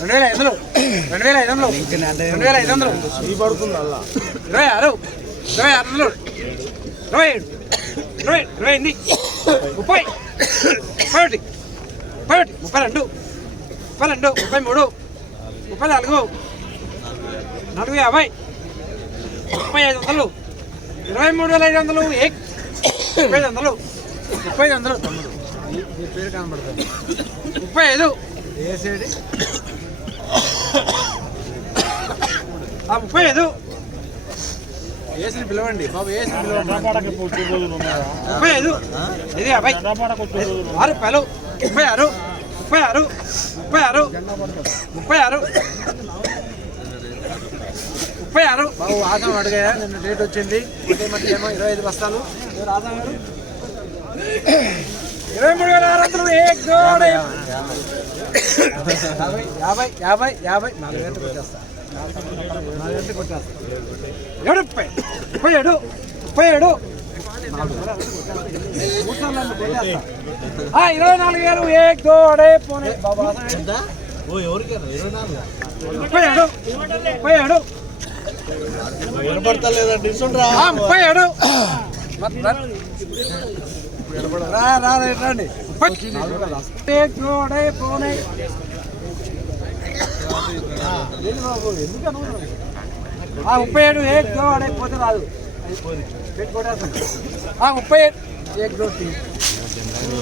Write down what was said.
రెండు వేల ఐదు వందలు. రెండు వేల ఐదు వందలు. రెండు వేల ఐదు వందలు. ఇరవై ఆరు. ఇరవై ఆరు. వందలు ఇరవై ఏడు. ఇరవై ఇరవై ఎనిమిది. ముప్పై. ముప్పై ఒకటి. ముప్పై ఒకటి. ముప్పై రెండు. ముప్పై రెండు. ముప్పై మూడు. ముప్పై నాలుగు. నాలుగు యాభై. ముప్పై ఐదు వందలు. ఇరవై మూడు వేల ఐదు వందలు. ఏ ముప్పై ఐదు వందలు. ముప్పై ఐదు వందలు. తమ్ముడు ముప్పై ఐదు. ఏ సైడ్ ఆ ముప్పై ఐదు ఏసుని పిలవండి. బాబు ఏసుని పిలవండి. ముప్పై ఐదు ఇది యాభై. ఆరు రూపాయలు ముప్పై ఆరు. ముప్పై ఆరు. ముప్పై ఆరు. ముప్పై ఆరు. ముప్పై ఆరు. బాబు ఆసం అడిగా నిన్న డేట్ వచ్చింది. మధ్య ఏమో ఇరవై ఐదు బస్తాలు. ఆసం గారు ఇరవై మూడు వేల ఆరు వందలు. యాభై యాభై యాభై. యాభై నాలుగు గంటలకు వచ్చేస్తా. గంటలకు వచ్చేస్తా ఏడు ముప్పై ఏడు ముప్పై ఏడు. ఇరవై నాలుగు వేలు ఏక్ దోడే పోనే ముప్పై ఏడు ముప్పై ఏడు. ఆ, ముప్పై ఏడు. రా. రా రా రా, రండి. ముప్పై ఏక్ దోడే పోనే. ఏంటి బాబు ఎందుకు అనుకున్నావు? ఆ ముప్పై ఏడు ఏక్ దోడే పోతే రాదు. పెట్టుకోవడం ఆ ముప్పై ఏడు ఏక్ దోటి